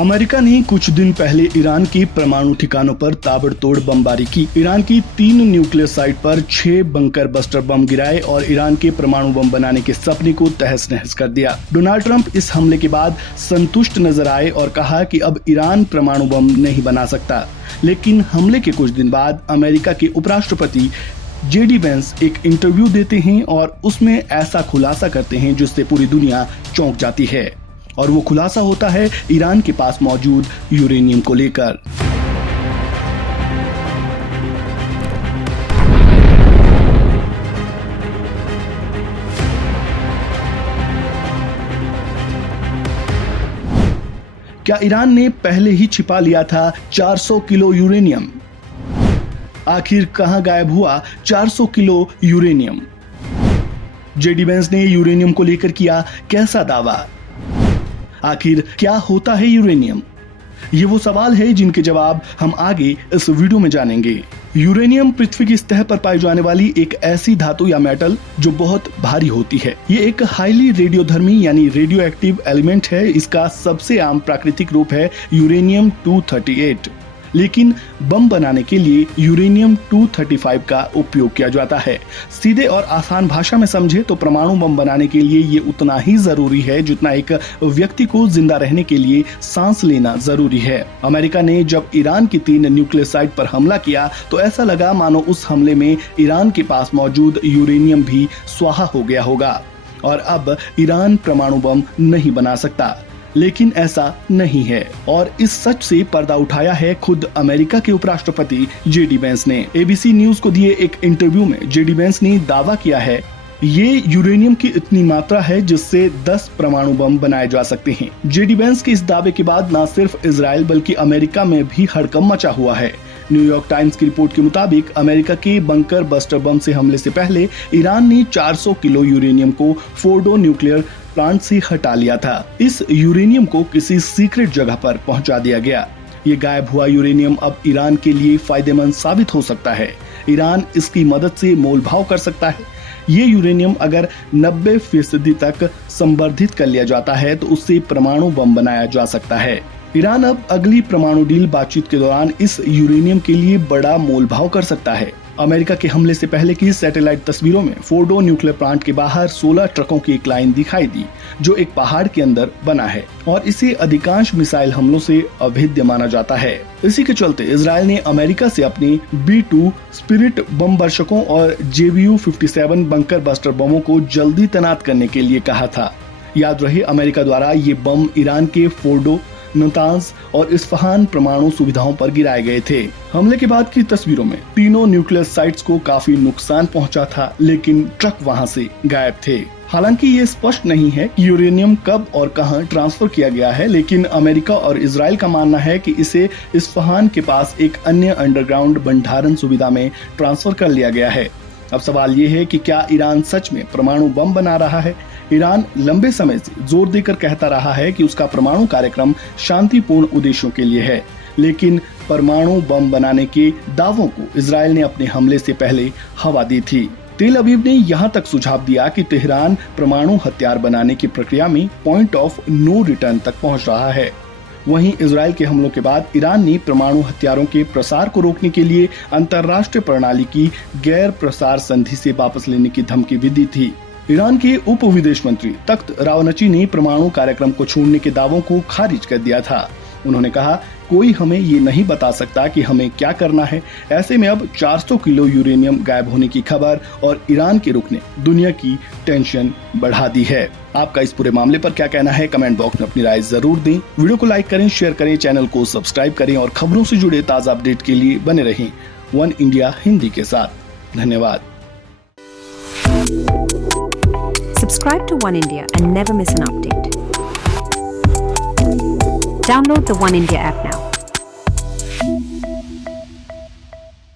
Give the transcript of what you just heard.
America ने कुछ दिन पहले ईरान के परमाणु ठिकानों पर ताबड़तोड़ बमबारी की। ईरान की 3 न्यूक्लियर साइट पर 6 बंकर बस्टर बम गिराए और ईरान के परमाणु बम बनाने के सपने को तहस नहस कर दिया। डोनाल्ड ट्रंप इस हमले के बाद संतुष्ट नजर आए और कहा कि अब ईरान परमाणु बम नहीं बना सकता। लेकिन हमले के कुछ दिन बाद अमेरिका के उपराष्ट्रपति JD वेंस एक इंटरव्यू देते हैं और उसमें ऐसा खुलासा करते हैं जिससे पूरी दुनिया चौंक जाती है, और वो खुलासा होता है ईरान के पास मौजूद यूरेनियम को लेकर। क्या ईरान ने पहले ही छिपा लिया था 400 किलो यूरेनियम? आखिर कहां गायब हुआ 400 किलो यूरेनियम? JD वेंस ने यूरेनियम को लेकर किया कैसा दावा? आखिर क्या होता है यूरेनियम? ये वो सवाल है जिनके जवाब हम आगे इस वीडियो में जानेंगे। यूरेनियम पृथ्वी की सतह पर पाई जाने वाली एक ऐसी धातु या मेटल जो बहुत भारी होती है। ये एक हाईली रेडियोधर्मी यानी रेडियो एक्टिव एलिमेंट है। इसका सबसे आम प्राकृतिक रूप है यूरेनियम 238, लेकिन बम बनाने के लिए यूरेनियम 235 का उपयोग किया जाता है। सीधे और आसान भाषा में समझे तो परमाणु बम बनाने के लिए ये उतना ही जरूरी है जितना एक व्यक्ति को जिंदा रहने के लिए सांस लेना जरूरी है। अमेरिका ने जब ईरान की 3 न्यूक्लियर साइट पर हमला किया तो ऐसा लगा मानो उस हमले में ईरान के पास मौजूद यूरेनियम भी स्वाहा हो गया होगा और अब ईरान परमाणु बम नहीं बना सकता। लेकिन ऐसा नहीं है, और इस सच से पर्दा उठाया है खुद अमेरिका के उपराष्ट्रपति JD वेंस ने। ABC न्यूज को दिए एक इंटरव्यू में JD वेंस ने दावा किया है ये यूरेनियम की इतनी मात्रा है जिससे 10 परमाणु बम बनाए जा सकते हैं। JD वेंस के इस दावे के बाद न सिर्फ इजराइल बल्कि अमेरिका में भी हड़कंप मचा हुआ है। न्यूयॉर्क टाइम्स की रिपोर्ट के मुताबिक अमेरिका के बंकर बस्टर बम से हमले से पहले ईरान ने 400 किलो यूरेनियम को फोर्डो न्यूक्लियर प्लांट से हटा लिया था। इस यूरेनियम को किसी सीक्रेट जगह पर पहुंचा दिया गया। ये गायब हुआ यूरेनियम अब ईरान के लिए फायदेमंद साबित हो सकता है। ईरान इसकी मदद से मोल भाव कर सकता है। ये यूरेनियम अगर 90% तक संवर्धित कर लिया जाता है तो उससे परमाणु बम बनाया जा सकता है। ईरान अब अगली परमाणु डील बातचीत के दौरान इस यूरेनियम के लिए बड़ा मोल भाव कर सकता है। अमेरिका के हमले से पहले की सैटेलाइट तस्वीरों में फोर्डो न्यूक्लियर प्लांट के बाहर 16 ट्रकों की एक लाइन दिखाई दी जो एक पहाड़ के अंदर बना है और इसे अधिकांश मिसाइल हमलों से अभेद्य माना जाता है। इसी के चलते इजराइल ने अमेरिका से अपने B-2 स्पिरिट बम वर्षकों और JBU-57 बंकर बस्टर बमों को जल्दी तैनात करने के लिए कहा था। याद रहे अमेरिका द्वारा ये बम ईरान के फोर्डो, नतांज और इस्फहान परमाणु सुविधाओं पर गिराए गए थे। हमले के बाद की तस्वीरों में तीनों न्यूक्लियर साइट्स को काफी नुकसान पहुंचा था, लेकिन ट्रक वहां से गायब थे। हालांकि ये स्पष्ट नहीं है कि यूरेनियम कब और कहां ट्रांसफर किया गया है, लेकिन अमेरिका और इजराइल का मानना है कि इसे इस्फहान के पास एक अन्य अंडरग्राउंड भंडारण सुविधा में ट्रांसफर कर लिया गया है। अब सवाल ये है कि क्या ईरान सच में परमाणु बम बना रहा है? ईरान लंबे समय से जोर देकर कहता रहा है कि उसका परमाणु कार्यक्रम शांतिपूर्ण उद्देश्यों के लिए है, लेकिन परमाणु बम बनाने के दावों को इजराइल ने अपने हमले से पहले हवा दी थी। तेल अवीव ने यहाँ तक सुझाव दिया कि तेहरान परमाणु हथियार बनाने की प्रक्रिया में पॉइंट ऑफ नो रिटर्न तक पहुँच रहा है। वहीं इजराइल के हमलों के बाद ईरान ने परमाणु हथियारों के प्रसार को रोकने के लिए अंतर्राष्ट्रीय प्रणाली की गैर प्रसार संधि से वापस लेने की धमकी भी दी थी। ईरान के उप विदेश मंत्री तख्त रावनची ने परमाणु कार्यक्रम को छोड़ने के दावों को खारिज कर दिया था। उन्होंने कहा, कोई हमें ये नहीं बता सकता कि हमें क्या करना है। ऐसे में अब 400 किलो यूरेनियम गायब होने की खबर और ईरान के रुख ने दुनिया की टेंशन बढ़ा दी है। आपका इस पूरे मामले पर क्या कहना है? कमेंट बॉक्स में अपनी राय जरूर दें। वीडियो को लाइक करें, शेयर करें, चैनल को सब्सक्राइब करें और खबरों से जुड़े ताज़ा अपडेट के लिए बने रहें वन इंडिया हिंदी के साथ। धन्यवाद। Subscribe to One India and never miss an update. Download the One India app now.